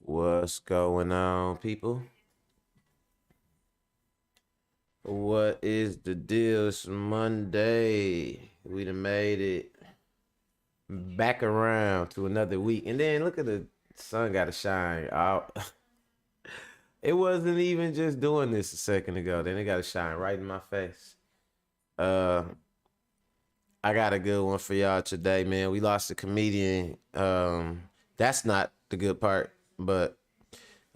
What's going on, people? What is the deal? It's Monday. We done made it back around to another week. And then look at the sun got to shine out. It wasn't even just doing this a second ago. Then it got to shine right in my face. Uh, I got a good one for y'all today, man. We lost a comedian. That's not the good part, but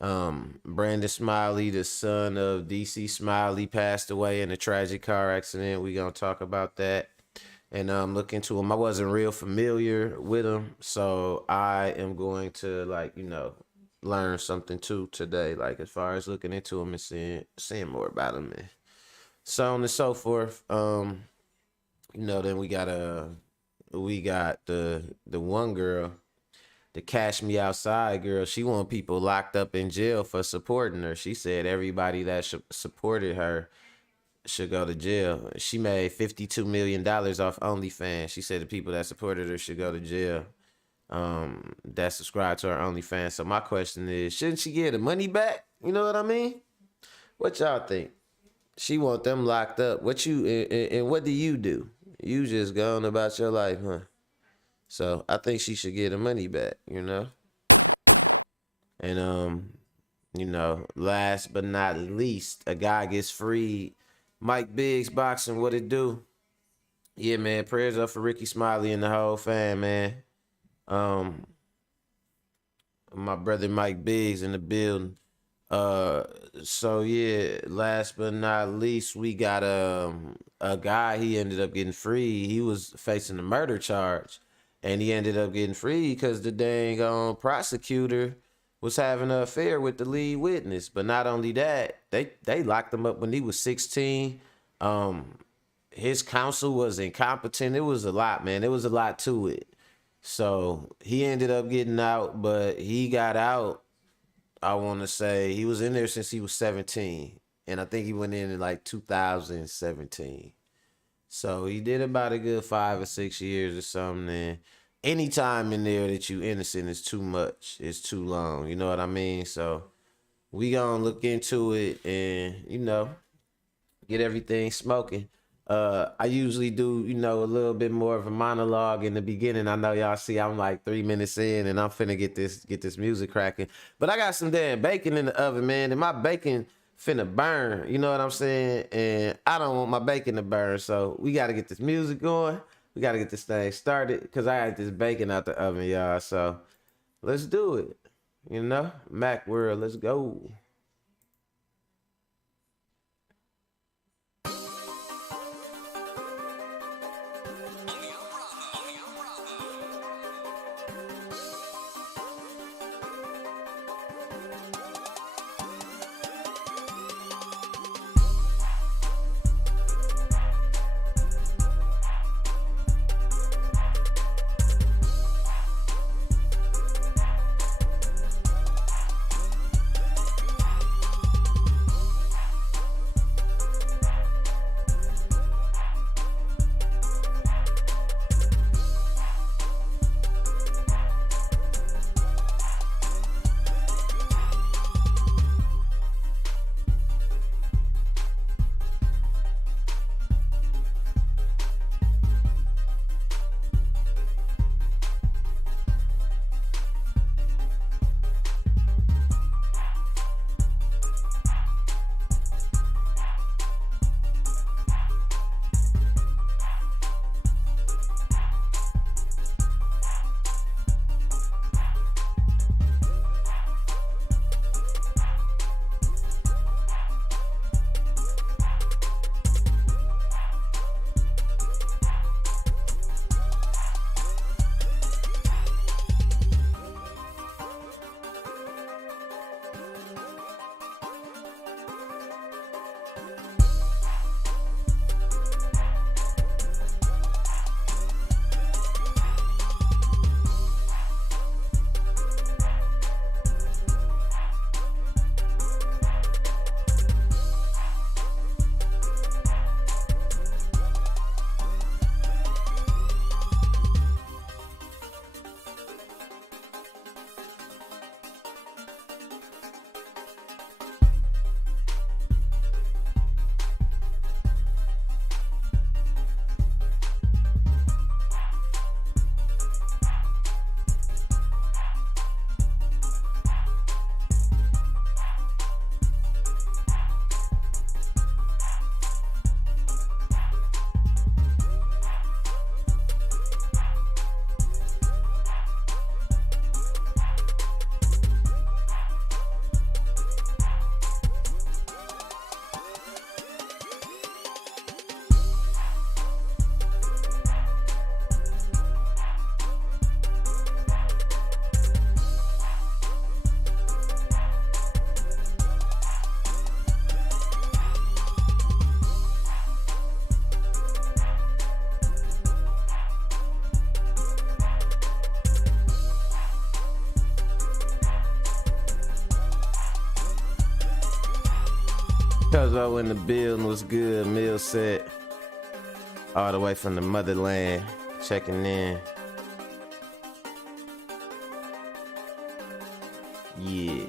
Brandon Smiley, the son of DC Smiley, passed away in a tragic car accident. We gonna talk about that and look into him. I wasn't real familiar with him, so I am going to learn something too today, like as far as looking into him and seeing more about him and so on and so forth. Then we got the one girl, the Cash Me Outside girl. She want people locked up in jail for supporting her. She said everybody that supported her should go to jail. She made $52 million off OnlyFans. She said the people that supported her should go to jail. That subscribe to her OnlyFans. So my question is, shouldn't she get the money back? You know what I mean? What y'all think? She want them locked up. What do you do? You just going about your life, huh? So I think she should get the money back, And last but not least, a guy gets freed. Mike Biggs boxing, what it do? Yeah, man. Prayers up for Ricky Smiley and the whole fam, man. My brother Mike Biggs in the building. So yeah, last but not least, we got a guy. He ended up getting free. He was facing a murder charge, and he ended up getting free because the dang prosecutor was having an affair with the lead witness. But not only that, they locked him up when he was 16. His counsel was incompetent. It was a lot, man. It was a lot to it. So he ended up getting out, but he got out. I want to say he was in there since he was 17. And I think he went in like 2017. So he did about a good 5 or 6 years or something. And any time in there that you innocent is too much. It's too long. You know what I mean? So we gonna look into it and, get everything smoking. I usually do, a little bit more of a monologue in the beginning. I know y'all see I'm like 3 minutes in and I'm finna get this music cracking. But I got some damn bacon in the oven, man, and my bacon finna burn. You know what I'm saying? And I don't want my bacon to burn, so we gotta get this music going. We gotta get this thing started because I got this bacon out the oven, y'all. So let's do it. Mac World, let's go. Cuzzo in the building was good. Mill set all the way from the motherland, checking in. Yeah.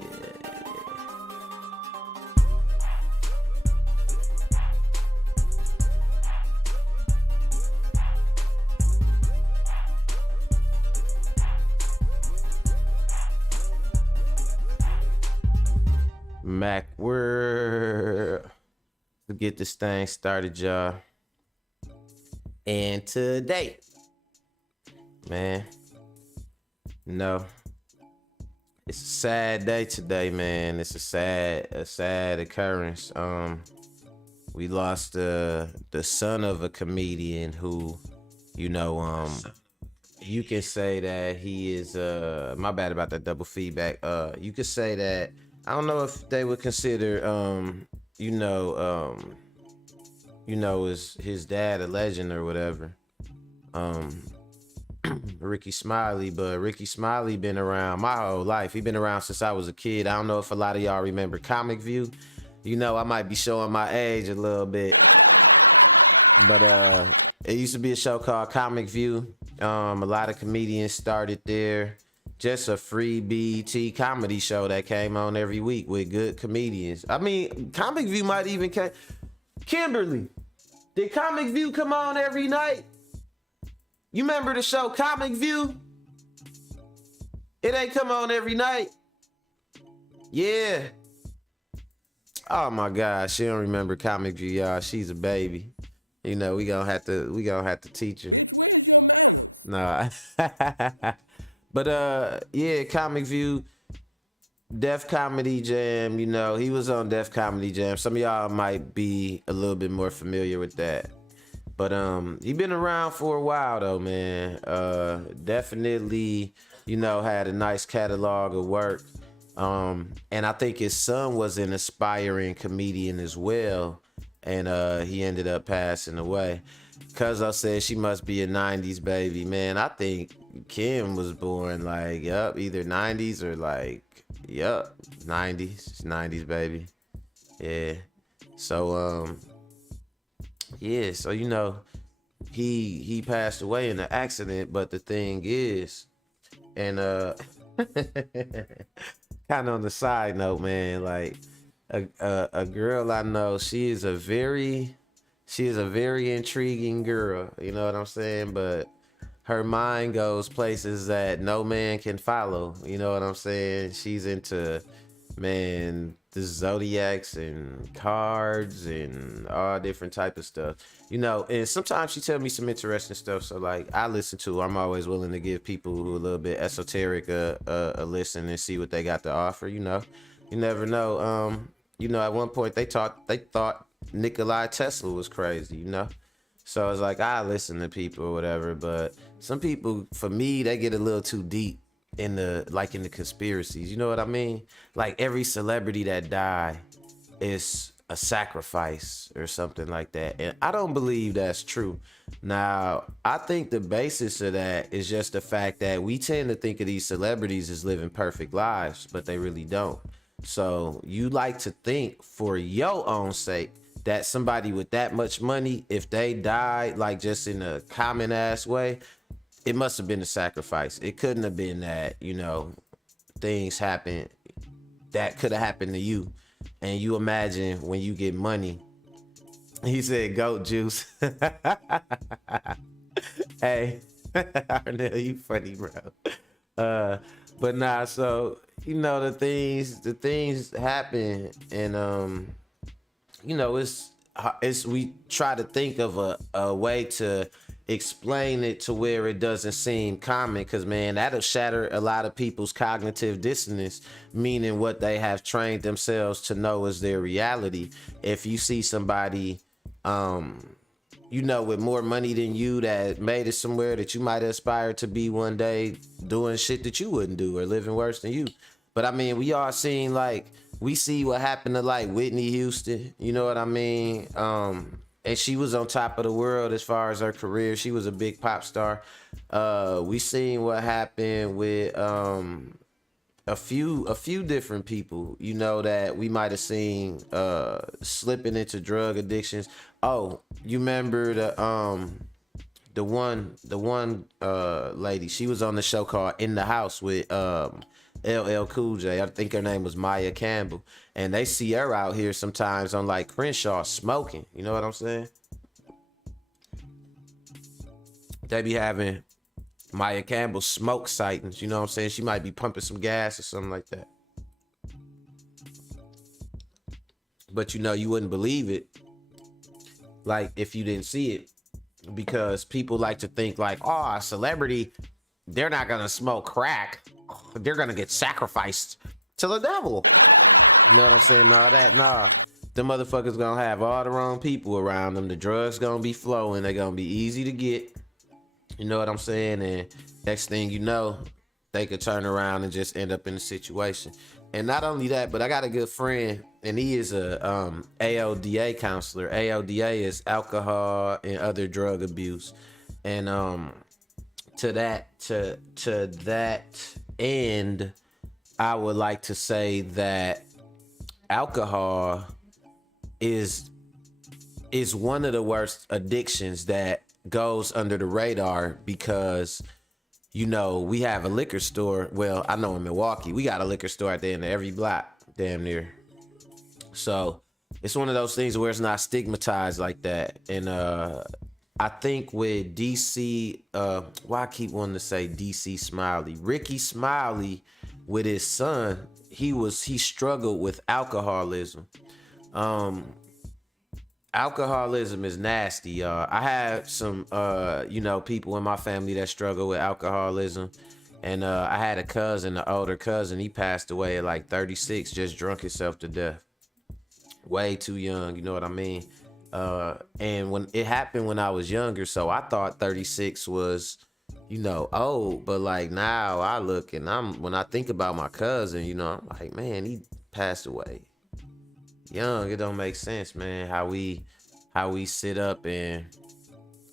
Mac World. To get this thing started, y'all. And today, man, no, it's a sad day today, man. It's a sad occurrence. We lost the son of a comedian who, you know, you can say that he is my bad about that double feedback. You could say that I don't know if they would consider is his dad a legend or whatever. Ricky Smiley, but Ricky Smiley been around my whole life. He been around since I was a kid. I don't know if a lot of y'all remember Comic View. You know, I might be showing my age a little bit. But it used to be a show called Comic View. A lot of comedians started there. Just a free BET comedy show that came on every week with good comedians. I mean, Comic View might even came. Kimberly, did Comic View come on every night? You remember the show Comic View? It ain't come on every night. Yeah. Oh my God, she don't remember Comic View, y'all. She's a baby. You know, we gonna have to teach her. Nah. But yeah, Comic View, Def Comedy Jam, you know, he was on Def Comedy Jam. Some of y'all might be a little bit more familiar with that. But he been around for a while though, man. Definitely, you know, had a nice catalog of work. And I think his son was an aspiring comedian as well. And he ended up passing away. Cuzzo said she must be a 90s baby. Man, I think Kim was born like, either 90s or like, 90s. 90s baby. Yeah. So, yeah, so you know, he passed away in an accident, but the thing is, and kind of on the side note, man, like a girl I know, she is a very intriguing girl, you know what I'm saying? But her mind goes places that no man can follow, you know what I'm saying? She's into, man, the zodiacs and cards and all different type of stuff, you know. And sometimes she tell me some interesting stuff, so like I listen to her. I'm always willing to give people who are a little bit esoteric a listen and see what they got to offer, you know. You never know. You know, at one point they thought Nikola Tesla was crazy, you know. So it's like I listen to people or whatever, but some people, for me, they get a little too deep in the conspiracies, you know what I mean? Like every celebrity that die is a sacrifice or something like that, and I don't believe that's true. Now I think the basis of that is just the fact that we tend to think of these celebrities as living perfect lives, but they really don't. So you like to think for your own sake that somebody with that much money, if they died like just in a common ass way, it must have been a sacrifice. It couldn't have been that, you know, things happen that could have happened to you. And you imagine when you get money. He said goat juice. Hey, Arnell, you funny, bro. But nah, so you know the things happen, and you know it's we try to think of a way to explain it to where it doesn't seem common, because man, that'll shatter a lot of people's cognitive dissonance, meaning what they have trained themselves to know is their reality. If you see somebody you know, with more money than you, that made it somewhere that you might aspire to be one day, doing shit that you wouldn't do or living worse than you. But I mean, we all seen, like, we see what happened to like Whitney Houston, you know what I mean? And she was on top of the world as far as her career. She was a big pop star. We seen what happened with a few different people, that we might have seen slipping into drug addictions. Oh, you remember the one lady, she was on the show called In the House with LL Cool J. I think her name was Maya Campbell. And they see her out here sometimes on like Crenshaw smoking. You know what I'm saying? They be having Maya Campbell smoke sightings. You know what I'm saying? She might be pumping some gas or something like that. But you wouldn't believe it, like, if you didn't see it, because people like to think like, oh, a celebrity, they're not gonna smoke crack, they're gonna get sacrificed to the devil. You know what I'm saying? All that, nah. The motherfuckers gonna have all the wrong people around them. The drugs gonna be flowing. They gonna be easy to get. You know what I'm saying? And next thing you know, they could turn around and just end up in a situation. And not only that, but I got a good friend, and he is a AODA counselor. AODA is alcohol and other drug abuse. And to that end, I would like to say that alcohol is one of the worst addictions that goes under the radar, because we have a liquor store. Well, I know in Milwaukee we got a liquor store at the end of every block, damn near. So it's one of those things where it's not stigmatized like that. And I think with DC, why I keep wanting to say DC Smiley, Ricky Smiley, with his son, he struggled with alcoholism. Alcoholism is nasty, y'all. I have some people in my family that struggle with alcoholism. And I had a cousin, an older cousin, he passed away at like 36, just drunk himself to death. Way too young, you know what I mean? And when it happened when I was younger, so I thought 36 was, old. But like now I look and when I think about my cousin, I'm like, man, he passed away young. It don't make sense, man, how we sit up and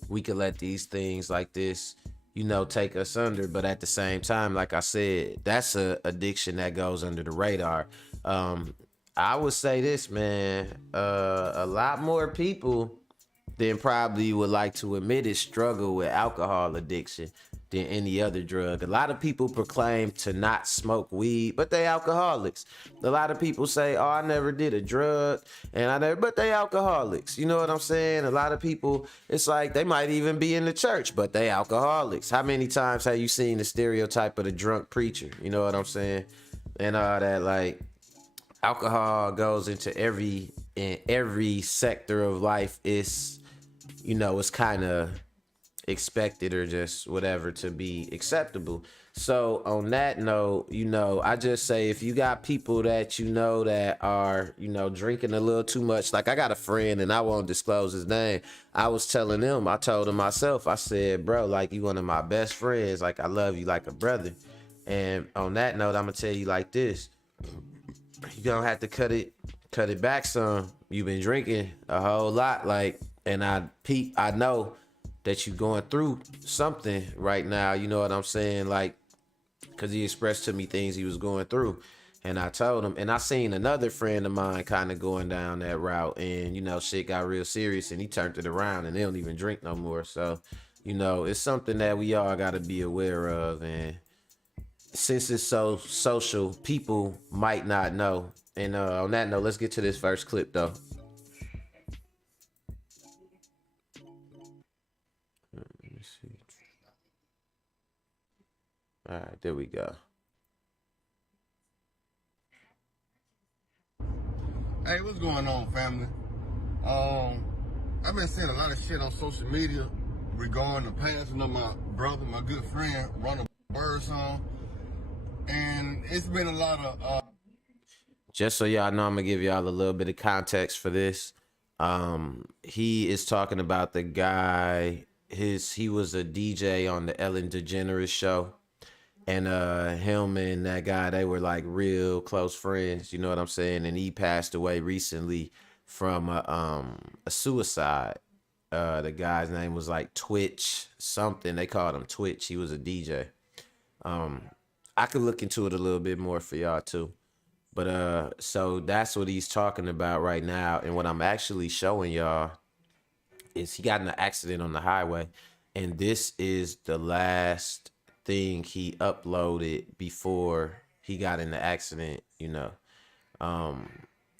we could let these things like this, take us under. But at the same time, like I said, that's a addiction that goes under the radar. I would say this, man, a lot more people than probably would like to admit it struggle with alcohol addiction than any other drug. A lot of people proclaim to not smoke weed, but they alcoholics. A lot of people say, oh, I never did a drug, but they alcoholics. You know what I'm saying? A lot of people, it's like they might even be in the church, but they alcoholics. How many times have you seen the stereotype of the drunk preacher? You know what I'm saying? And all that, like, alcohol goes into every sector of life. It's kind of expected or just whatever to be acceptable. So on that note, I just say, if you got people that that are drinking a little too much, like I got a friend and I won't disclose his name. I told him myself, I said, bro, like, you one of my best friends, like I love you like a brother. And on that note, I'm gonna tell you like this: you gonna have to cut it back some. You've been drinking a whole lot, like, and I know that you going through something right now, you know what I'm saying? Like, cause he expressed to me things he was going through. And I told him, and I seen another friend of mine kind of going down that route, and shit got real serious and he turned it around and they don't even drink no more. So, it's something that we all gotta be aware of. And since it's so social, people might not know. And on that note, let's get to this first clip though. Let me see. All right, there we go. Hey, what's going on, family? I've been seeing a lot of shit on social media regarding the passing of my brother, my good friend, Ronald Birdsong. And it's been a lot of Just so y'all know, I'm gonna give y'all a little bit of context for this. He is talking about the guy. He was a DJ on the Ellen DeGeneres show, and him and that guy, they were like real close friends. You know what I'm saying? And he passed away recently from a suicide. The guy's name was like Twitch something. They called him Twitch. He was a DJ. I could look into it a little bit more for y'all too. But so that's what he's talking about right now. And what I'm actually showing y'all is he got in an accident on the highway. And this is the last thing he uploaded before he got in the accident, you know. Um,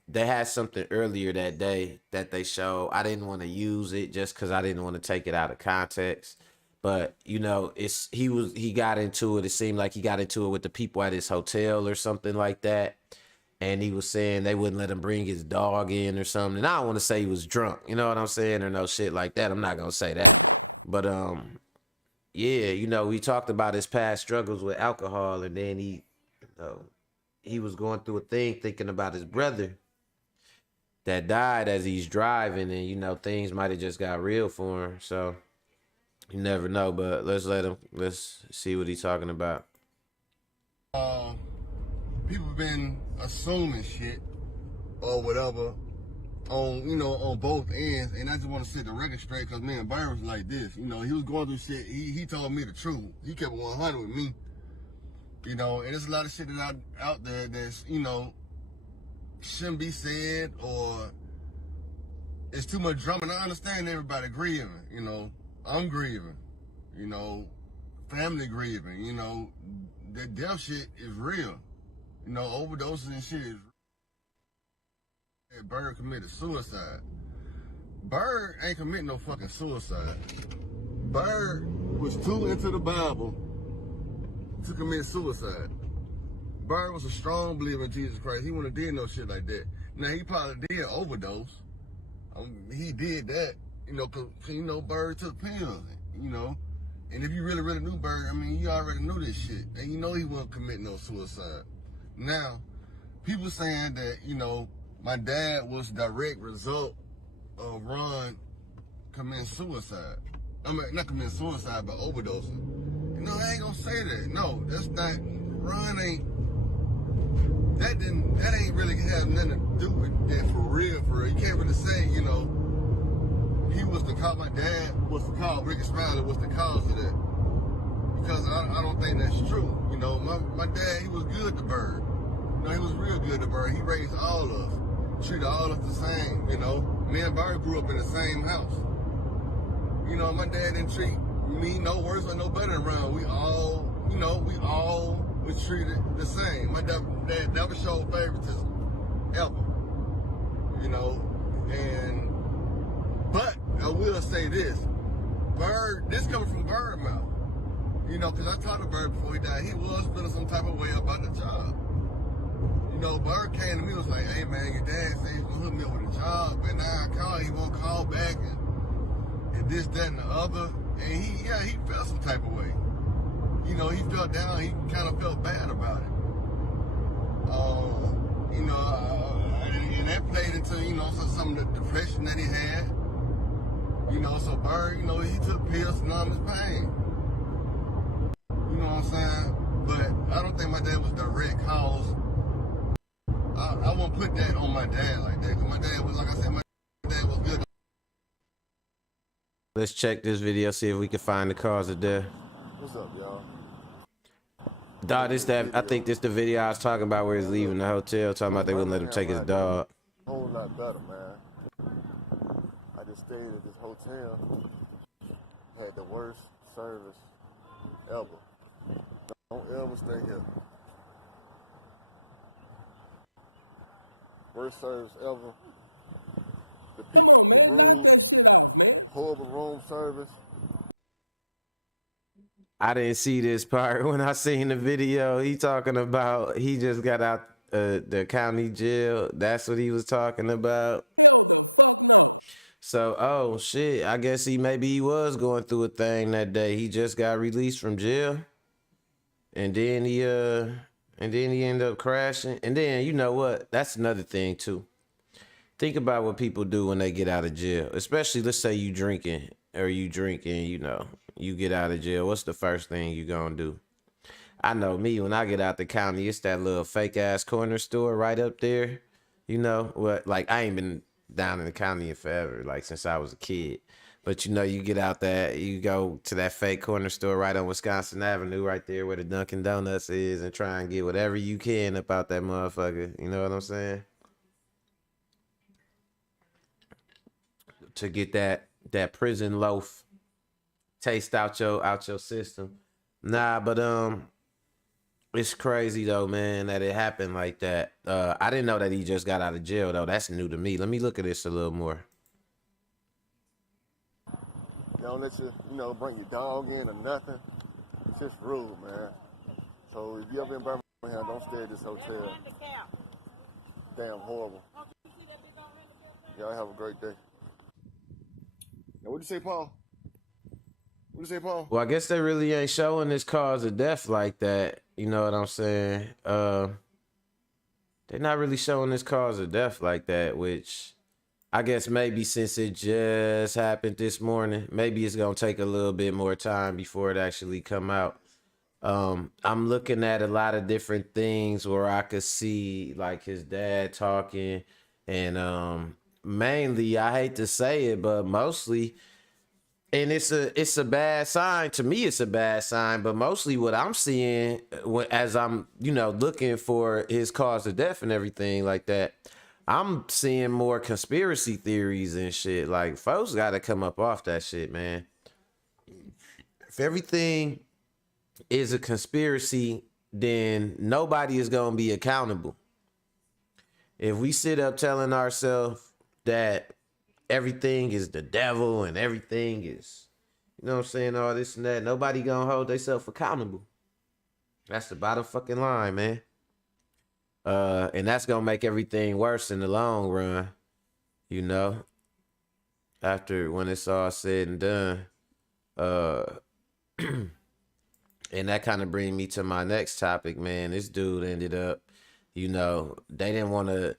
they had something earlier that day that they showed. I didn't want to use it just because I didn't want to take it out of context. But you know, he got into it. It seemed like he got into it with the people at his hotel or something like that. And he was saying they wouldn't let him bring his dog in or something. And I don't want to say he was drunk, you know what I'm saying, or no shit like that. I'm not gonna say that. But yeah, you know, we talked about his past struggles with alcohol, and then you know, he was going through a thing thinking about his brother that died as he's driving, and you know things might have just got real for him. So you never know, but let's see what he's talking about. People been assuming shit or whatever on, you know, on both ends, and I just want to set the record straight because me and Byron was like this. You know, he was going through shit. He told me the truth. He kept it 100 with me. You know, and there's a lot of shit that out there that's, you know, shouldn't be said, or it's too much drama. And I understand everybody grieving. You know, I'm grieving. You know, family grieving. You know, the death shit is real. You know, overdoses and shit is. Bird committed suicide. Bird ain't committing no fucking suicide. Bird was too into the Bible to commit suicide. Bird was a strong believer in Jesus Christ. He wouldn't have did no shit like that. Now, he probably did overdose. He did that, you know, cause you know, Bird took pills, you know. And if you really, really knew Bird, I mean, you already knew this shit. And you know he wasn't committing no suicide. Now, people saying that, you know, my dad was direct result of Ron committing suicide. I mean, not committing suicide, but overdosing. You know, I ain't gonna say that. No, that's not. Ron ain't. That ain't really have nothing to do with that for real. For real, you can't really say, you know, he was the cause. My dad was the cause. Ricky Smiley was the cause of that. Because I don't think that's true. You know, my dad, he was good to Bird. You know, he was real good to Bird. He raised all of us. Treated all of us the same, you know. Me and Bird grew up in the same house. You know, my dad didn't treat me no worse or no better around. We all, you know, was treated the same. My dad never showed favoritism, ever. You know, but I will say this. Bird, this coming from Bird mouth. You know, because I talked to Bird before he died. He was feeling some type of way about the job. You know, Bird came to me and was like, hey man, your dad said he's gonna hook me up with a job, and now I call, he won't call back, and this, that, and the other. And he felt some type of way. You know, he felt down, he kind of felt bad about it. You know, and that played into, you know, some of the depression that he had. You know, so Bird, you know, he took pills to numb his pain. You know what I'm saying? But I don't think my dad was direct cause. I won't put that on my dad like that, because my dad was, like I said, my dad was good. Let's check this video, see if we can find the cause of death. What's up, y'all? Dog, I think this the video I was talking about where he's leaving the hotel, talking about they wouldn't let him take his dog. A whole lot better, man. I just stayed at this hotel, had the worst service ever. Don't ever stay here. Worst service ever. The people were rude, horrible room service. I didn't see this part when I seen the video. He talking about he just got out the county jail. That's what he was talking about. So, oh shit, I guess maybe he was going through a thing that day. He just got released from jail, and then he ended up crashing. And then you know what? That's another thing too. Think about what people do when they get out of jail, especially let's say you drinking, you know, you get out of jail. What's the first thing you gonna do? I know me, when I get out the county, it's that little fake ass corner store right up there. You know what? Like I ain't been down in the county in forever, like since I was a kid. But you know, you get out there, you go to that fake corner store right on Wisconsin Avenue, right there where the Dunkin' Donuts is, and try and get whatever you can about that motherfucker. You know what I'm saying? To get that prison loaf taste out your system. Nah, but it's crazy though, man, that it happened like that. I didn't know that he just got out of jail though. That's new to me. Let me look at this a little more. They don't let you, bring your dog in or nothing. It's just rude, man. So if you ever in Birmingham, don't stay at this hotel. Damn horrible. Y'all have a great day. Now, what'd you say, Paul? What'd you say, Paul? Well, I guess they really ain't showing this cause of death like that. You know what I'm saying? They're not really showing this cause of death like that, which I guess maybe since it just happened this morning, maybe it's gonna take a little bit more time before it actually come out. I'm looking at a lot of different things where I could see like his dad talking, and mainly, I hate to say it, but mostly, and it's a bad sign to me. It's a bad sign, but mostly what I'm seeing as I'm looking for his cause of death and everything like that, I'm seeing more conspiracy theories and shit. Like, folks got to come up off that shit, man. If everything is a conspiracy, then nobody is gonna be accountable. If we sit up telling ourselves that everything is the devil and everything is, what I'm saying, all this and that, nobody gonna hold themselves accountable. That's the bottom fucking line, man. And that's gonna make everything worse in the long run, after when it's all said and done. And that kind of brings me to my next topic, man. This dude ended up, they didn't want to,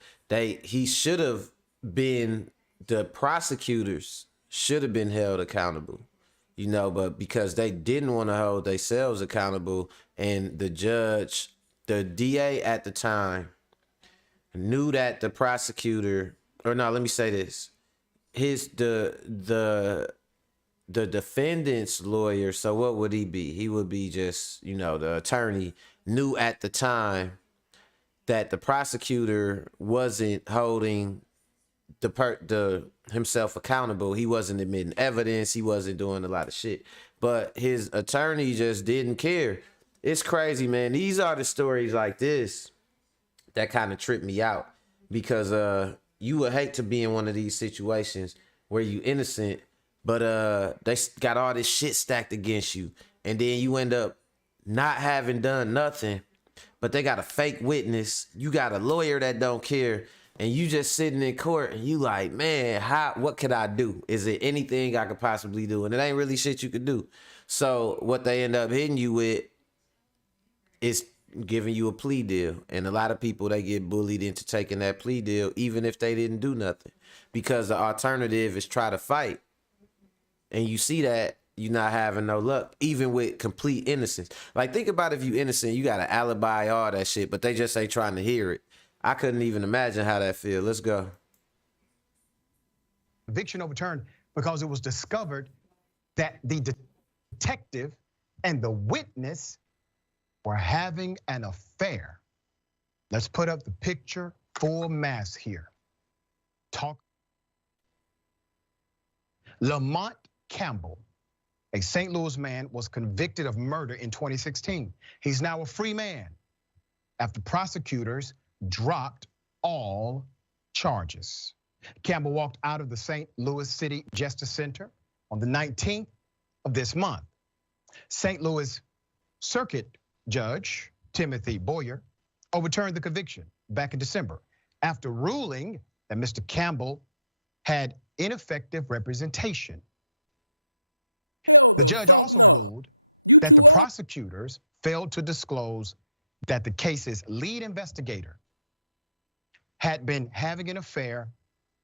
he should have been, the prosecutors should have been held accountable, but because they didn't want to hold themselves accountable, and the judge, the DA at the time, knew that the prosecutor, or no, let me say this, the defendant's lawyer, so what would he be? He would be just, the attorney, knew at the time that the prosecutor wasn't holding the himself accountable. He wasn't admitting evidence. He wasn't doing a lot of shit. But his attorney just didn't care. It's crazy, man. These are the stories like this that kind of trip me out, because you would hate to be in one of these situations where you innocent, but they got all this shit stacked against you, and then you end up not having done nothing, but they got a fake witness. You got a lawyer that don't care, and you just sitting in court, and you like, man, what could I do? Is there anything I could possibly do? And it ain't really shit you could do. So what they end up hitting you with is giving you a plea deal. And a lot of people, they get bullied into taking that plea deal, even if they didn't do nothing, because the alternative is try to fight. And you see that you're not having no luck, even with complete innocence. Like, think about if you innocent, you got an alibi, all that shit, but they just ain't trying to hear it. I couldn't even imagine how that feel. Let's go. Conviction overturned because it was discovered that the detective and the witness were having an affair. Let's put up the picture full mass here. Lamont Campbell, a St. Louis man, was convicted of murder in 2016. He's now a free man after prosecutors dropped all charges. Campbell walked out of the St. Louis City Justice Center on the 19th of this month. St. Louis Circuit Judge Timothy Boyer overturned the conviction back in December after ruling that Mr. Campbell had ineffective representation. The judge also ruled that the prosecutors failed to disclose that the case's lead investigator had been having an affair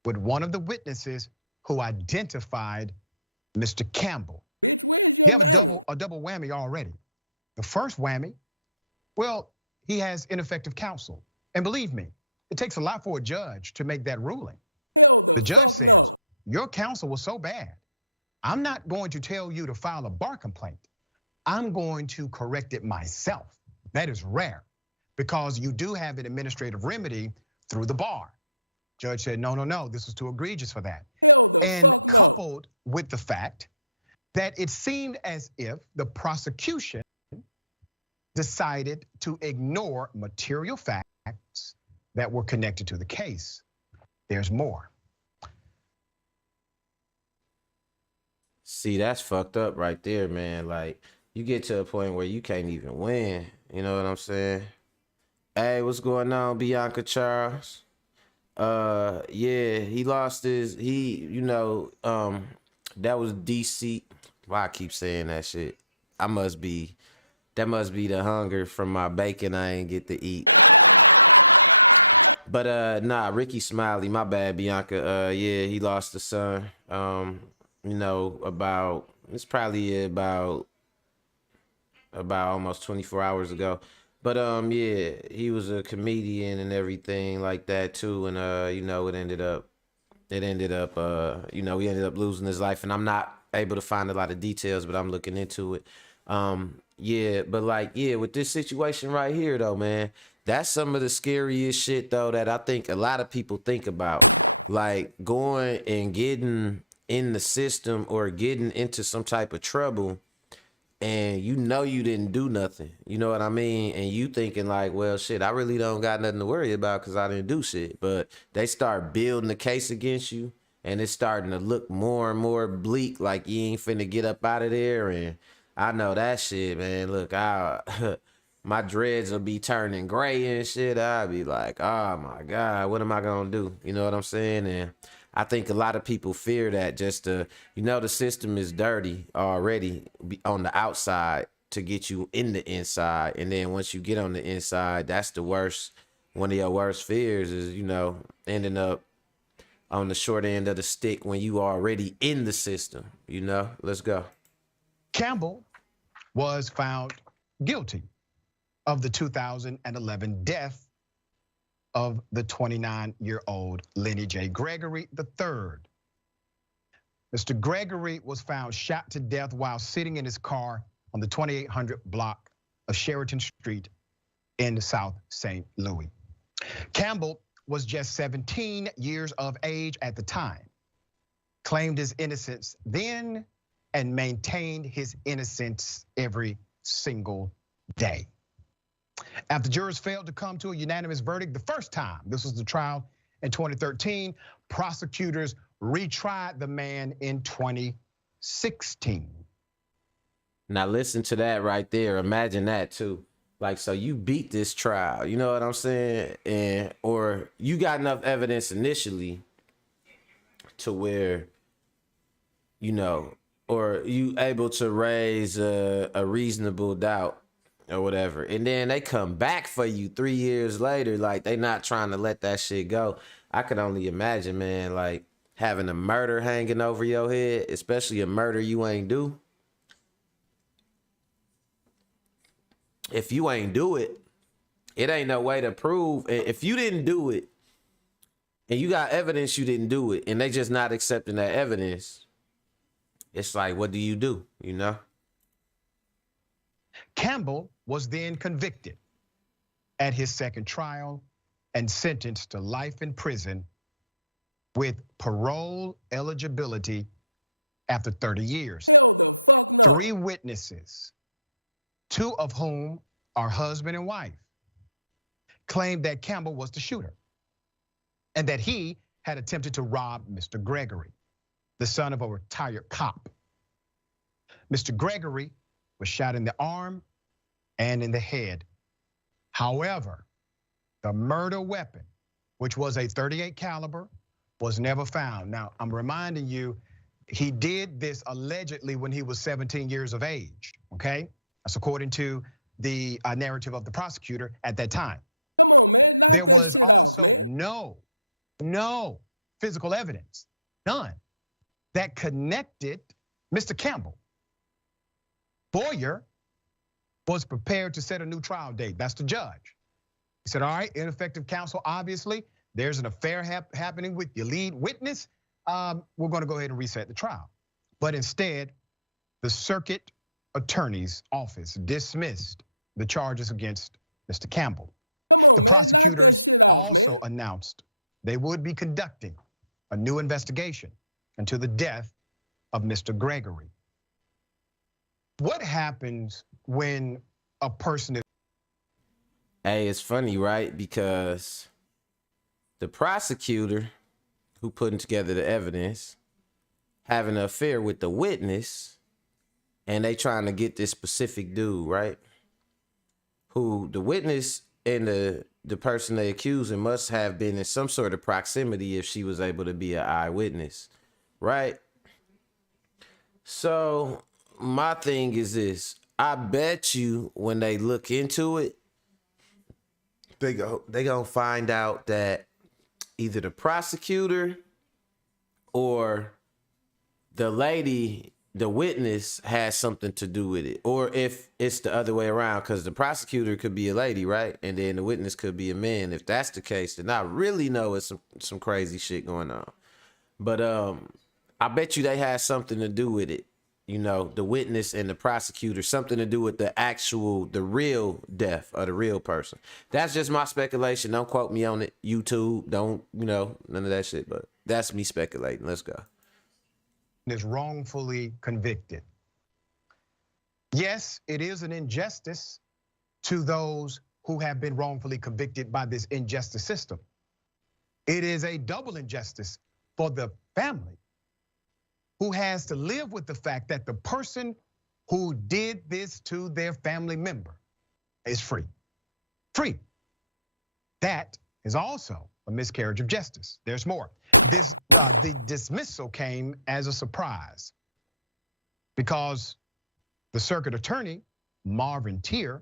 with one of the witnesses who identified Mr. Campbell. You have a double whammy already. The first whammy, well, he has ineffective counsel. And believe me, it takes a lot for a judge to make that ruling. The judge says, your counsel was so bad I'm not going to tell you to file a bar complaint. I'm going to correct it myself. That is rare because you do have an administrative remedy through the bar. Judge said, no, this was too egregious for that. And coupled with the fact that it seemed as if the prosecution decided to ignore material facts that were connected to the case. There's more. See, that's fucked up right there, man. Like, you get to a point where you can't even win. You know what I'm saying? Hey, what's going on, Bianca Charles? Yeah, he lost his, that was DC. Why I keep saying that shit? That must be the hunger from my bacon I ain't get to eat. But nah, Ricky Smiley, my bad, Bianca. Yeah, he lost a son. It's probably about almost 24 hours ago. But yeah, he was a comedian and everything like that too. And he ended up losing his life. And I'm not able to find a lot of details, but I'm looking into it. With this situation right here though, man, that's some of the scariest shit though that I think a lot of people think about. Like going and getting in the system or getting into some type of trouble and you know you didn't do nothing. You know what I mean? And you thinking like, well, shit, I really don't got nothing to worry about because I didn't do shit. But they start building the case against you and it's starting to look more and more bleak like you ain't finna get up out of there. And I know that shit, man. Look, my dreads will be turning gray and shit. I'll be like, oh my God, what am I gonna do? You know what I'm saying? And I think a lot of people fear that the system is dirty already on the outside to get you in the inside. And then once you get on the inside, that's the worst. One of your worst fears is, ending up on the short end of the stick when you already in the system, Let's go. Campbell was found guilty of the 2011 death of the 29-year-old Lenny J. Gregory III. Mr. Gregory was found shot to death while sitting in his car on the 2800 block of Sheraton Street in South St. Louis. Campbell was just 17 years of age at the time, claimed his innocence then, and maintained his innocence every single day. After jurors failed to come to a unanimous verdict the first time, this was the trial in 2013, prosecutors retried the man in 2016. Now listen to that right there. Imagine that too. Like, so you beat this trial, you know what I'm saying? Or you got enough evidence initially to where, or you able to raise a reasonable doubt or whatever. And then they come back for you 3 years later, like they not trying to let that shit go. I could only imagine, man, like having a murder hanging over your head, especially a murder you ain't do. If you ain't do it, it ain't no way to prove. If you didn't do it and you got evidence you didn't do it and they just not accepting that evidence, it's like, what do? Campbell was then convicted at his second trial and sentenced to life in prison with parole eligibility after 30 years. 3 witnesses, 2 of whom are husband and wife, claimed that Campbell was the shooter and that he had attempted to rob Mr. Gregory, the son of a retired cop. Mr. Gregory was shot in the arm and in the head. However, the murder weapon, which was a .38 caliber, was never found. Now, I'm reminding you, he did this allegedly when he was 17 years of age, okay? That's according to the narrative of the prosecutor at that time. There was also no physical evidence, none, that connected Mr. Campbell. Boyer was prepared to set a new trial date. That's the judge. He said, all right, ineffective counsel, obviously, there's an affair happening with your lead witness. We're gonna go ahead and reset the trial. But instead, the circuit attorney's office dismissed the charges against Mr. Campbell. The prosecutors also announced they would be conducting a new investigation into the death of Mr. Gregory. What happens when a person is... Hey, it's funny, right? Because the prosecutor who putting together the evidence having an affair with the witness, and they trying to get this specific dude, right? Who the witness and the person they accusing must have been in some sort of proximity if she was able to be an eyewitness, right? So my thing is this: I bet you when they look into it, they gonna find out that either the prosecutor or the lady, the witness, has something to do with it. Or if it's the other way around, because the prosecutor could be a lady, right? And then the witness could be a man. If that's the case, then I really know it's some crazy shit going on. But I bet you they had something to do with it. You know, the witness and the prosecutor, something to do with the real death of the real person. That's just my speculation. Don't quote me on it. YouTube, don't, none of that shit. But that's me speculating. Let's go. Is wrongfully convicted. Yes, it is an injustice to those who have been wrongfully convicted by this injustice system. It is a double injustice for the family who has to live with the fact that the person who did this to their family member is free. Free. That is also a miscarriage of justice. There's more. The dismissal came as a surprise because the circuit attorney, Marvin Tier,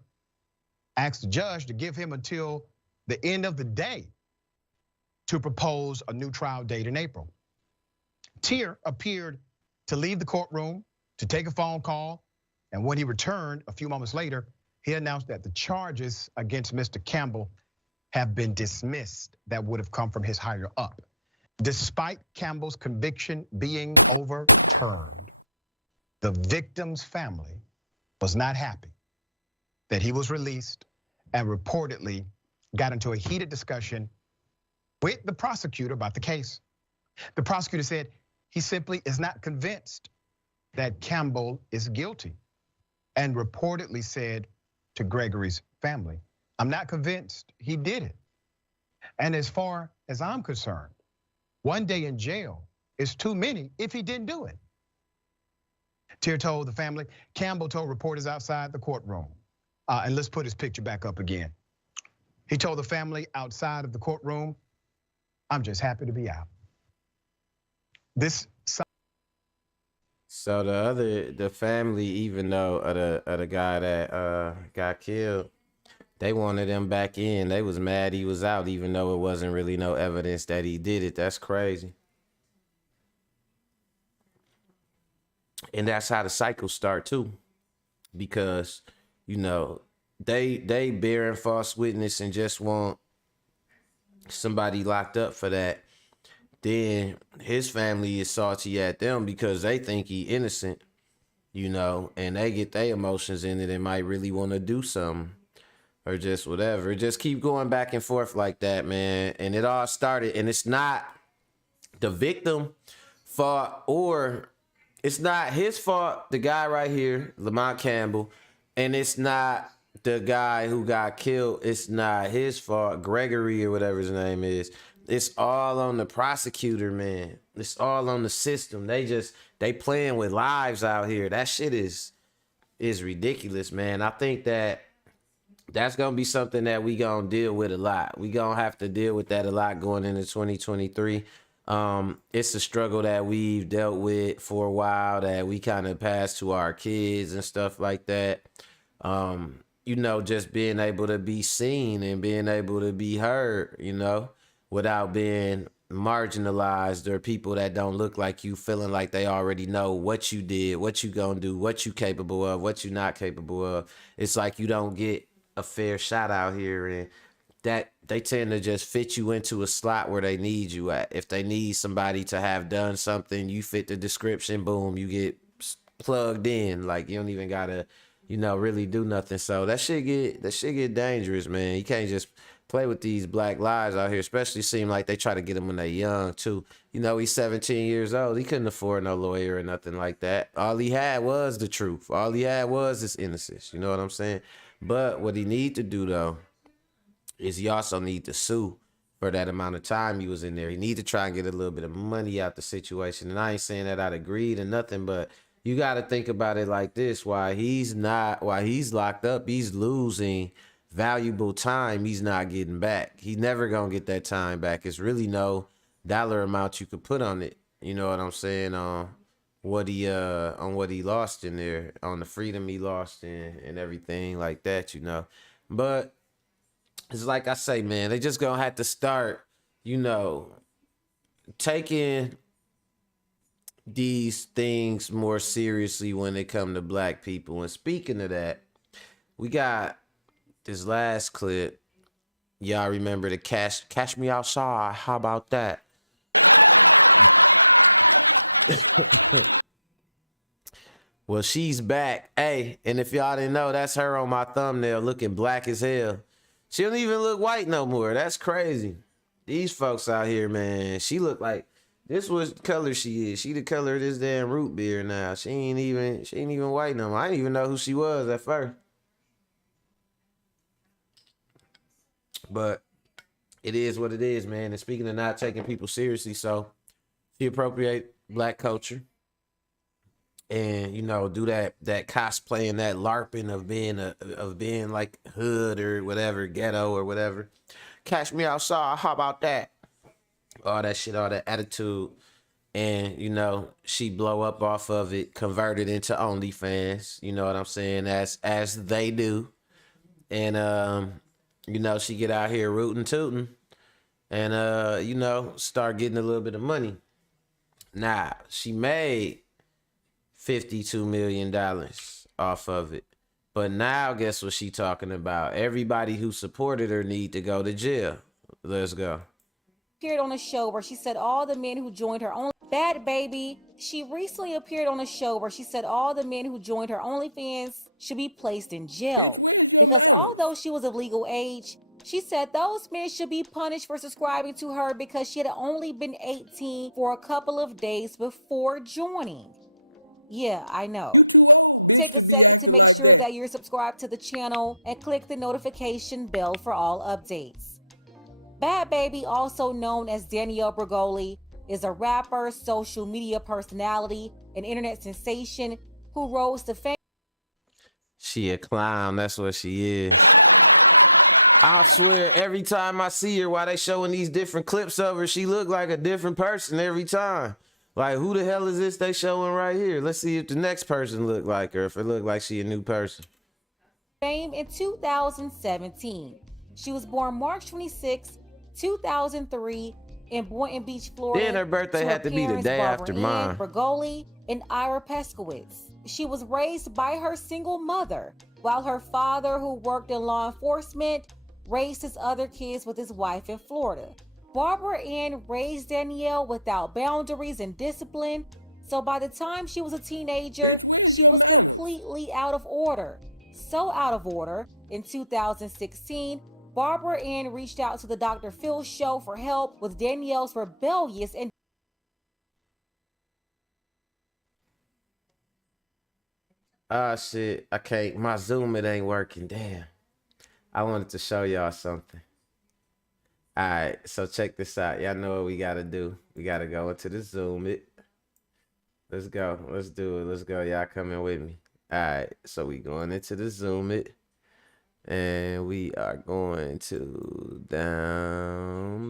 asked the judge to give him until the end of the day to propose a new trial date in April. Tier appeared to leave the courtroom to take a phone call, and when he returned a few moments later, he announced that the charges against Mr. Campbell have been dismissed that would have come from his higher up. Despite Campbell's conviction being overturned, the victim's family was not happy that he was released and reportedly got into a heated discussion with the prosecutor about the case. The prosecutor said he simply is not convinced that Campbell is guilty and reportedly said to Gregory's family, "I'm not convinced he did it. And as far as I'm concerned, one day in jail is too many if he didn't do it." Tier told the family. Campbell told reporters outside the courtroom, and let's put his picture back up again. He told the family outside of the courtroom, "I'm just happy to be out." So the family, even though of the guy that got killed, they wanted him back in. They was mad he was out, even though it wasn't really no evidence that he did it. That's crazy. And that's how the cycles start too, because they bearing false witness and just want somebody locked up for that. Then his family is salty at them because they think he innocent, and they get their emotions in it and might really want to do something or just whatever. Just keep going back and forth like that, man. And it all started, and it's not the victim fault, or it's not his fault, the guy right here, Lamont Campbell, and it's not the guy who got killed. It's not his fault, Gregory or whatever his name is. It's all on the prosecutor, man. It's all on the system. They playing with lives out here. That shit is ridiculous, man. I think that's gonna be something that we gonna deal with a lot. We gonna have to deal with that a lot going into 2023. It's a struggle that we've dealt with for a while, that we kind of pass to our kids and stuff like that. Just being able to be seen and being able to be heard, without being marginalized, or people that don't look like you feeling like they already know what you did, what you gonna do, what you capable of, what you not capable of. It's like you don't get a fair shot out here, and that they tend to just fit you into a slot where they need you at. If they need somebody to have done something, you fit the description, boom, you get plugged in. Like you don't even gotta, really do nothing. So that shit get dangerous, man. You can't just play with these black lives out here, especially seem like they try to get them when they young too. He's 17 years old. He couldn't afford no lawyer or nothing like that. All he had was the truth. All he had was his innocence. You know what I'm saying? But what he need to do though is he also need to sue for that amount of time he was in there. He need to try and get a little bit of money out the situation. And I ain't saying that out of greed or nothing, but you got to think about it like this: while he's locked up, he's losing valuable time. He's not getting back. He's never gonna get that time back. It's really no dollar amount you could put on it. You know what I'm saying? On what he lost in there, on the freedom he lost and everything like that. But it's like I say, man, they just gonna have to start, taking these things more seriously when they come to black people. And speaking of that, we got this last clip. Y'all remember the Cash Me Outside? How about that? Well, she's back. Hey, and if y'all didn't know, that's her on my thumbnail looking black as hell. She don't even look white no more. That's crazy. These folks out here, man, she look like this was the color she is. She the color of this damn root beer now. She ain't even white no more. I didn't even know who she was at first. But it is what it is, man. And speaking of not taking people seriously, so she appropriate black culture and do that cosplay and that larping of being like hood or whatever, ghetto or whatever. Catch me outside, how about that? All that shit, all that attitude. And she blow up off of it, converted into OnlyFans, you know what I'm saying, as they do. And she get out here rootin' tootin' and start getting a little bit of money. Nah, she made $52 million off of it. But now guess what she talking about? Everybody who supported her need to go to jail. Let's go. Appeared on a show where she said all the men who joined her only Bhad Bhabie. She recently appeared on a show where she said all the men who joined her OnlyFans should be placed in jail because although she was of legal age, she said those men should be punished for subscribing to her because she had only been 18 for a couple of days before joining. Yeah, I know. Take a second to make sure that you're subscribed to the channel and click the notification bell for all updates. Bhad Bhabie, also known as Danielle Bregoli, is a rapper, social media personality, and internet sensation who rose to fame. She a clown, that's what she is. I swear, every time I see her while they showing these different clips of her, she look like a different person every time. Like, who the hell is this they showing right here? Let's see if the next person look like her, if it look like she a new person. Fame in 2017. She was born March 26, 2003 in Boynton Beach, Florida. Then her birthday had to be the day after mine. Bregoli and Ira Peskowitz. She was raised by her single mother, while her father, who worked in law enforcement, raised his other kids with his wife in Florida. Barbara Ann raised Danielle without boundaries and discipline, so by the time she was a teenager, she was completely out of order. So out of order, in 2016, Barbara Ann reached out to the Dr. Phil show for help with Danielle's rebellious and Ah, shit, I can't, my Zoom, it ain't working, damn. I wanted to show y'all something. All right, so check this out. Y'all know what we gotta do. We gotta go into the Zoom it. Let's go. Let's do it. Let's go. Y'all coming with me. All right, so we going into the Zoom it. And we are going to downloads.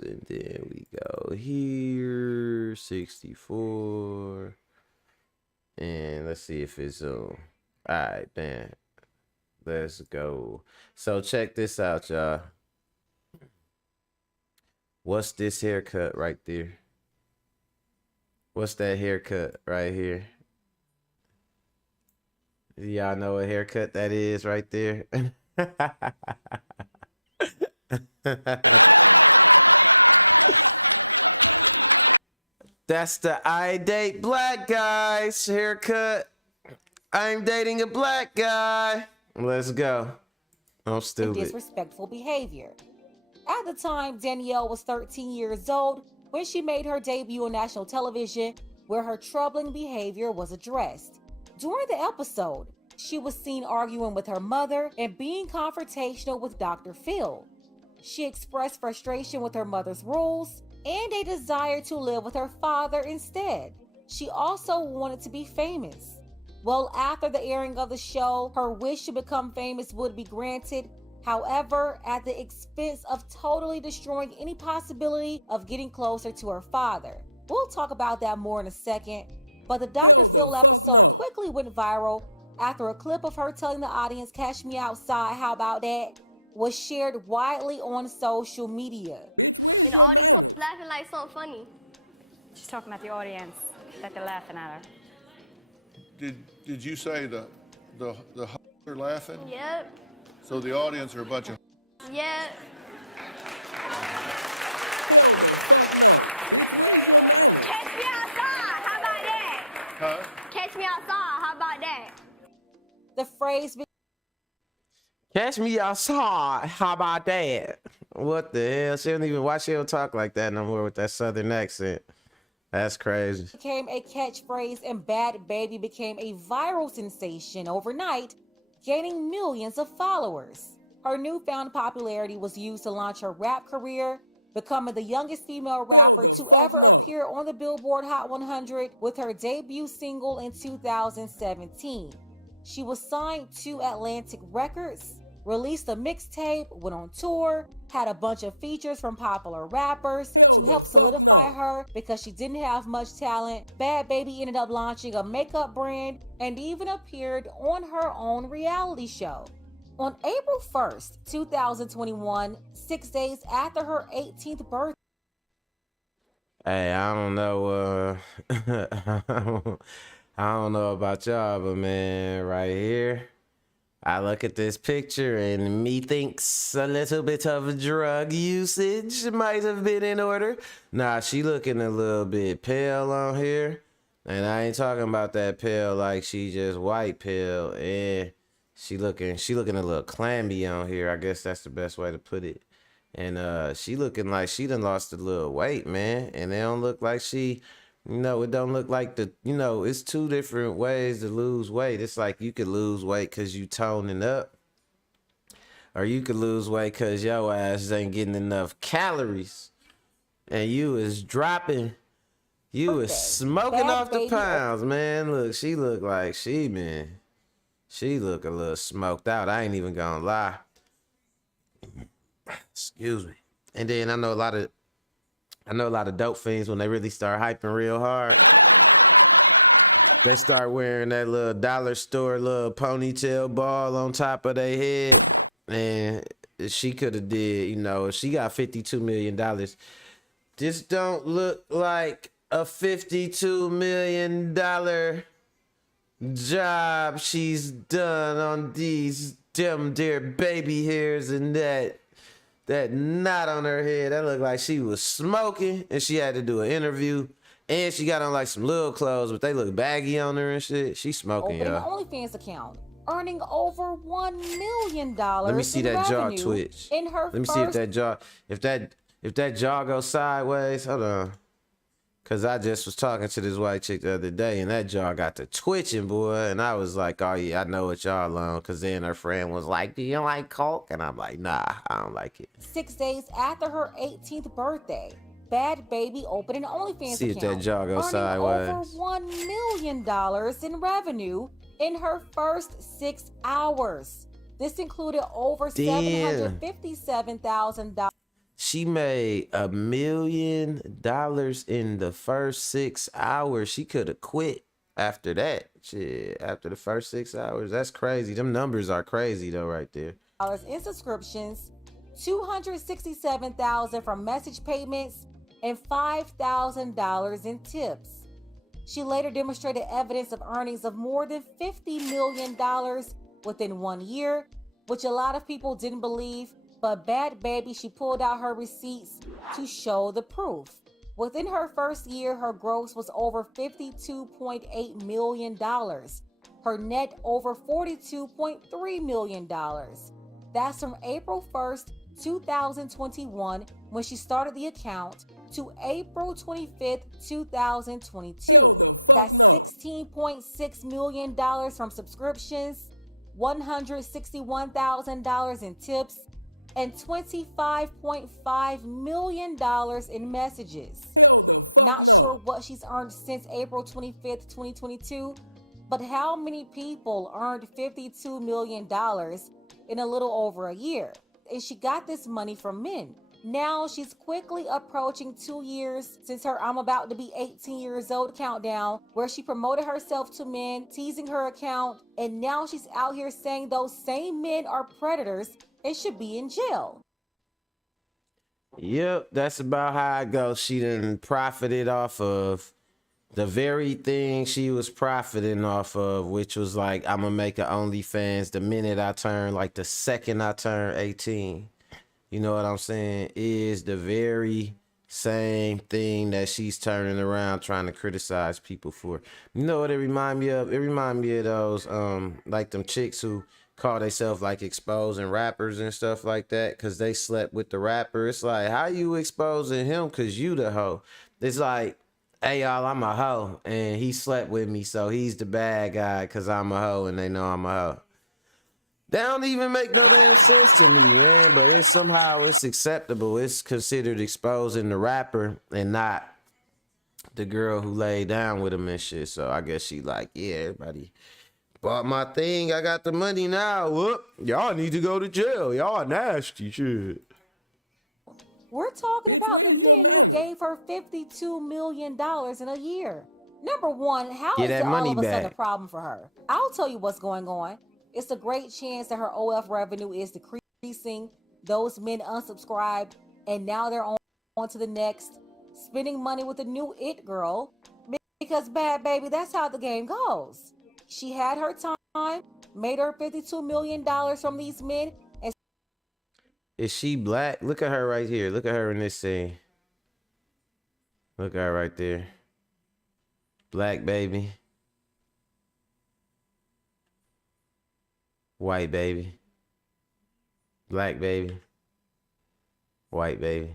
And then we go here, 64. And let's see if it's Zoom. All right, man. Let's go. So check this out, y'all. What's this haircut right there? What's that haircut right here? Y'all know what haircut that is right there? That's the I date black guys haircut. I'm dating a black guy. Let's go. I'm and stupid. disrespectful behavior. At the time, Danielle was 13 years old when she made her debut on national television, where her troubling behavior was addressed. During the episode, she was seen arguing with her mother and being confrontational with Dr. Phil. She expressed frustration with her mother's rules and a desire to live with her father instead. She also wanted to be famous. Well, after the airing of the show, her wish to become famous would be granted, however, at the expense of totally destroying any possibility of getting closer to her father. We'll talk about that more in a second, but the Dr. Phil episode quickly went viral after a clip of her telling the audience, "Catch me outside, how about that?" was shared widely on social media. And all these hoes laughing like something funny. She's talking about the audience, that they're laughing at her. Did you say the hoes are laughing? Yep, So the audience are a bunch of yep. Catch me outside, how about that? huh? Catch me outside, how about that? The phrase Catch me outside. How about that? What the hell? She don't even, why she don't talk like that no more with that southern accent? That's crazy. became a catchphrase, and Bhad Baby became a viral sensation overnight, gaining millions of followers. Her newfound popularity was used to launch her rap career, becoming the youngest female rapper to ever appear on the Billboard Hot 100 with her debut single in 2017. She was signed to Atlantic Records, released a mixtape, went on tour, had a bunch of features from popular rappers to help solidify her because she didn't have much talent. Bhad Baby ended up launching a makeup brand and even appeared on her own reality show. On April 1st, 2021, 6 days after her 18th birthday, Hey, I don't know. I don't know about y'all, but man, right here, I look at this picture and me thinks a little bit of drug usage might have been in order. Nah, she looking a little bit pale on here, and I ain't talking about that pale like she just white pale, and she looking a little clammy on here. I guess that's the best way to put it. And she looking like she done lost a little weight, man. And they don't look like she, it don't look like it's two different ways to lose weight. It's like you could lose weight because you toning up, or you could lose weight because your ass ain't getting enough calories, and you is dropping, you is smoking Bhad off the Baby- pounds, man. Look, she look like she look a little smoked out. I ain't even gonna lie. Excuse me. And then I know a lot of dope fiends, when they really start hyping real hard, they start wearing that little dollar store little ponytail ball on top of their head. And she could have did, if she got $52 million. Just don't look like a $52 million job she's done on these damn dear baby hairs and that knot on her head. That looked like she was smoking, and she had to do an interview, and she got on like some little clothes, but they look baggy on her and shit. She smoking, opening an y'all. OnlyFans account, earning over $1 million. Let me see in that jaw revenue twitch. In her Let me see if that jaw, if that jaw goes sideways. Hold on. Cause I just was talking to this white chick the other day, and that jaw got to twitching, boy. And I was like, "Oh yeah, I know what y'all on." Cause then her friend was like, "Do you like coke?" And I'm like, "Nah, I don't like it." 6 days after her 18th birthday, Bhad Baby opened an OnlyFans See if account, that jaw goes earning sideways. over $1 million in revenue in her first 6 hours. This included over Damn. $757,000. She made $1 million in the first 6 hours. She could have quit after that. Shit, after the first 6 hours. That's crazy. Them numbers are crazy though, right there. In subscriptions, $267,000 from message payments, and $5,000 in tips. She later demonstrated evidence of earnings of more than $50 million within 1 year, which a lot of people didn't believe. But Bad Baby, she pulled out her receipts to show the proof. Within her first year, her gross was over $52.8 million. Her net over $42.3 million. That's from April 1st, 2021, when she started the account, to April 25th, 2022. That's $16.6 million from subscriptions, $161,000 in tips, and $25.5 million in messages. Not sure what she's earned since April 25th, 2022, but how many people earned $52 million in a little over a year? And she got this money from men. Now she's quickly approaching 2 years since her I'm about to be 18 years old countdown, where she promoted herself to men, teasing her account, and now she's out here saying those same men are predators and should be in jail. Yep, that's about how it goes. She done profited off of the very thing she was profiting off of, which was like, I'm gonna make an OnlyFans the minute I turn, like the second I turn 18. You know what I'm saying? Is the very same thing that she's turning around trying to criticize people for. You know what it remind me of? It remind me of those like them chicks who call themselves like exposing rappers and stuff like that because they slept with the rapper. It's like, how you exposing him because you the hoe? It's like, hey y'all, I'm a hoe and he slept with me, so he's the bad guy because I'm a hoe and they know I'm a hoe. That don't even make no damn sense to me, man. But it's somehow it's acceptable. It's considered exposing the rapper and not the girl who laid down with him and shit. So I guess she like, yeah, everybody bought my thing. I got the money now. Whoop, y'all need to go to jail. Y'all nasty shit. We're talking about the men who gave her $52 million in a year. Number one, how Get is that it all money of a sudden a back. problem for her? I'll tell you what's going on. It's a great chance that her OF revenue is decreasing. Those men unsubscribed, and now they're on to the next, spending money with the new it girl. Because Bad Baby, that's how the game goes. She had her time, made her $52 million from these men, and Is she black? Look at her right here. Look at her in this scene. Look at her right there. Black baby. White baby. Black baby. White baby.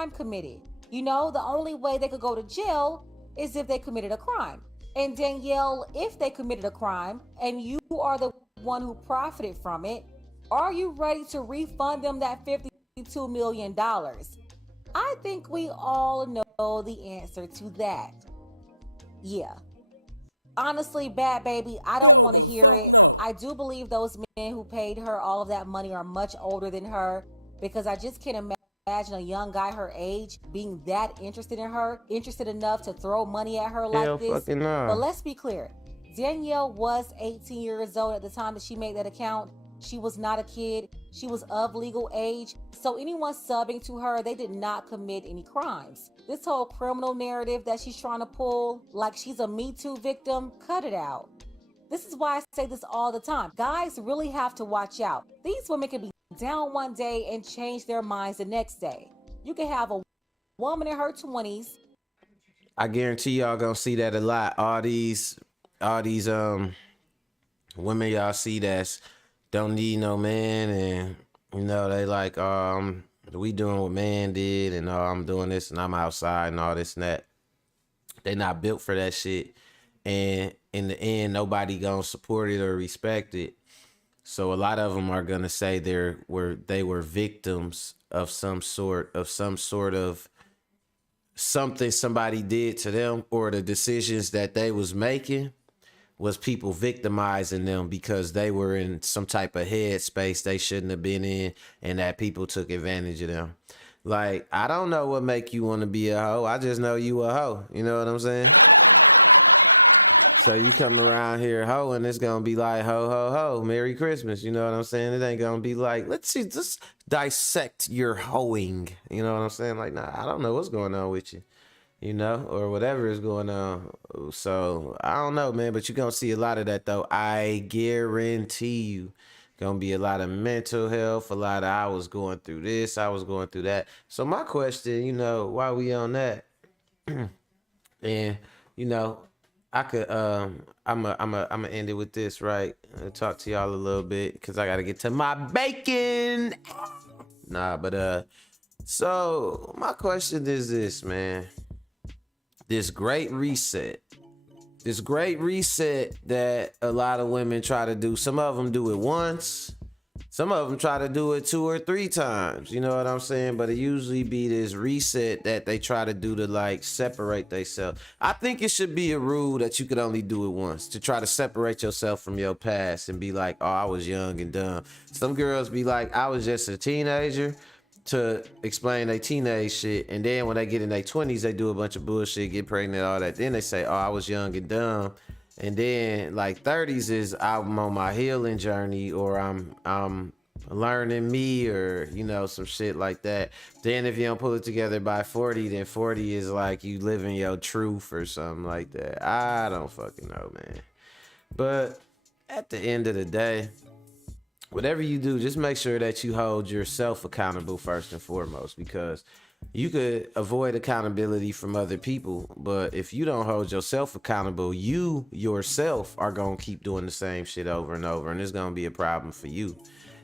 crime committed. You know, the only way they could go to jail is if they committed a crime. And Danielle, if they committed a crime and you are the one who profited from it, are you ready to refund them that $52 million? I think we all know the answer to that. Yeah. Honestly, Bad Baby, I don't want to hear it. I do believe those men who paid her all of that money are much older than her, because I just can't imagine a young guy her age being that interested in her, interested enough to throw money at her like Hell this. fucking no. But let's be clear. Danielle was 18 years old at the time that she made that account. She was not a kid. She was of legal age. So anyone subbing to her, they did not commit any crimes. This whole criminal narrative that she's trying to pull, like she's a Me Too victim, cut it out. This is why I say this all the time. Guys really have to watch out. These women can be down one day and change their minds the next day. You can have a woman in her 20s. I guarantee y'all gonna see that a lot. All these women y'all see that's don't need no man, and you know they like we doing what man did, and I'm doing this and I'm outside and all this and that. They not built for that shit, and in the end nobody gonna support it or respect it. So a lot of them are gonna say they were victims of some sort of something somebody did to them, or the decisions that they was making was people victimizing them because they were in some type of headspace they shouldn't have been in, and that people took advantage of them. Like, I don't know what make you want to be a hoe. I just know you a hoe. You know what I'm saying? So you come around here hoeing, it's gonna be like ho ho ho, Merry Christmas. You know what I'm saying? It ain't gonna be like, let's see, just dissect your hoeing. You know what I'm saying? Like, nah, I don't know what's going on with you. you know, or whatever is going on. So I don't know, man, but you're gonna see a lot of that though. I guarantee you. Gonna be a lot of mental health, a lot of I was going through this, I was going through that. So my question, you know, while we on that, and you know, I could I'm a end it with this, right? I'll talk to y'all a little bit because I gotta get to my bacon. Nah, but so my question is this, man. This great reset. This great reset that a lot of women try to do. Some of them do it once. Some of them try to do it 2 or 3 times. You know what I'm saying? But it usually be this reset that they try to do to like separate themselves. I think it should be a rule that you could only do it once to try to separate yourself from your past and be like, oh, I was young and dumb. Some girls be like, I was just a teenager, to explain their teenage shit, and then when they get in their 20s, they do a bunch of bullshit, get pregnant, all that. Then they say, oh, I was young and dumb. And then like 30s is I'm on my healing journey, or I'm learning me, or you know, some shit like that. Then if you don't pull it together by 40, then 40 is like you living your truth or something like that. I don't fucking know, man. But at the end of the day, whatever you do, just make sure that you hold yourself accountable first and foremost, because you could avoid accountability from other people, but if you don't hold yourself accountable, you yourself are going to keep doing the same shit over and over, and it's going to be a problem for you.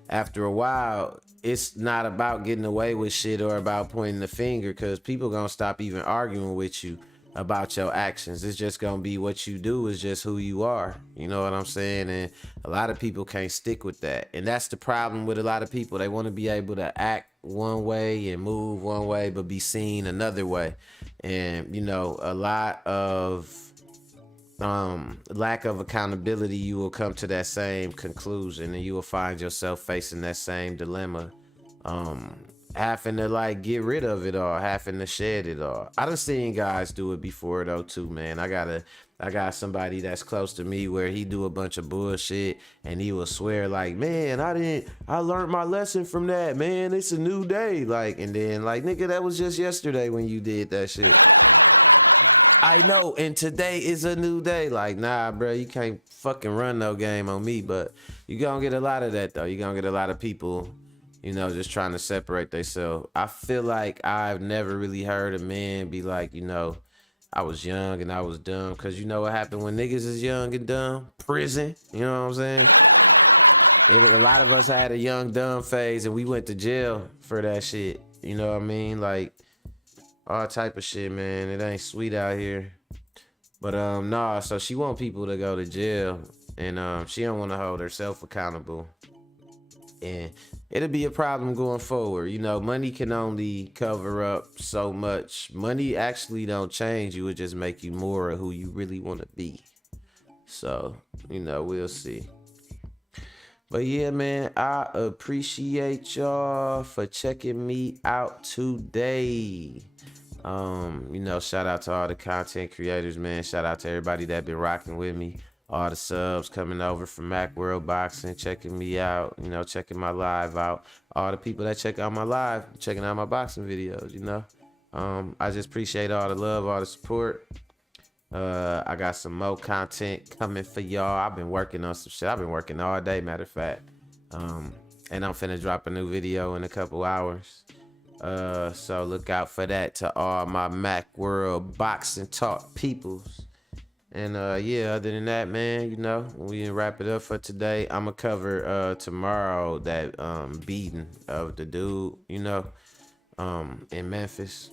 After a while, it's not about getting away with shit or about pointing the finger, because people going to stop even arguing with you about your actions. It's just gonna be what you do is just who you are. You know what I'm saying? And a lot of people can't stick with that. And that's the problem with a lot of people. They want to be able to act one way and move one way, but be seen another way. And, you know, a lot of lack of accountability, you will come to that same conclusion, and you will find yourself facing that same dilemma. Having to like get rid of it all, having to shed it all. I done seen guys do it before though too, man. I got somebody that's close to me where he do a bunch of bullshit and he will swear like, man, I learned my lesson from that, man. It's a new day. Like, and then like, nigga, that was just yesterday when you did that shit. I know, and today is a new day. Like, nah, bro, you can't fucking run no game on me. But you gonna get a lot of that though. You gonna get a lot of people, you know, just trying to separate themselves. I feel like I've never really heard a man be like, you know, I was young and I was dumb. Because you know what happened when niggas is young and dumb? Prison. You know what I'm saying? And a lot of us had a young dumb phase and we went to jail for that shit. You know what I mean? Like, all type of shit, man. It ain't sweet out here. But nah, so she want people to go to jail. And she don't want to hold herself accountable. And it'll be a problem going forward. You know, money can only cover up so much. Money actually don't change you. It just make you more of who you really want to be. So, you know, we'll see. But yeah, man, I appreciate y'all for checking me out today. You know, shout out to all the content creators, man. Shout out to everybody that been rocking with me. All the subs coming over from Macworld Boxing, checking me out, you know, checking my live out. All the people that check out my live, checking out my boxing videos, you know. I just appreciate all the love, all the support. I got some more content coming for y'all. I've been working on some shit. I've been working all day, matter of fact. And I'm finna drop a new video in a couple hours. So look out for that to all my Macworld Boxing Talk peoples. And yeah, other than that, man, you know, we can wrap it up for today. I'ma cover tomorrow that beating of the dude, you know, in Memphis.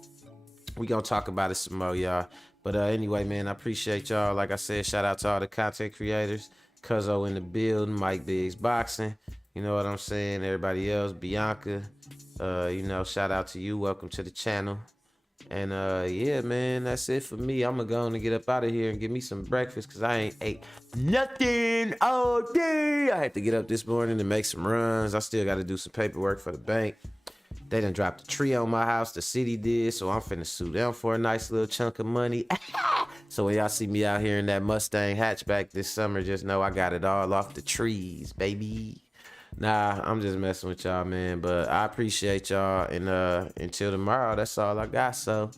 We gonna talk about it some more, y'all. But anyway, man, I appreciate y'all. Like I said, shout out to all the content creators. Cuzzo in the building, Mike Biggs Boxing. You know what I'm saying? Everybody else, Bianca. You know, shout out to you. Welcome to the channel. And yeah, man, that's it for me. I'm gonna go on and get up out of here and get me some breakfast because I ain't ate nothing all day. I had to get up this morning and make some runs. I still got to do some paperwork for the bank. They done dropped a tree on my house. The city did, so I'm finna sue them for a nice little chunk of money. So when y'all see me out here in that Mustang hatchback this summer, just know I got it all off the trees, baby. Nah, I'm just messing with y'all, man. But I appreciate y'all. And until tomorrow, that's all I got. So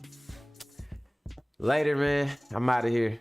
Later, man. I'm out of here.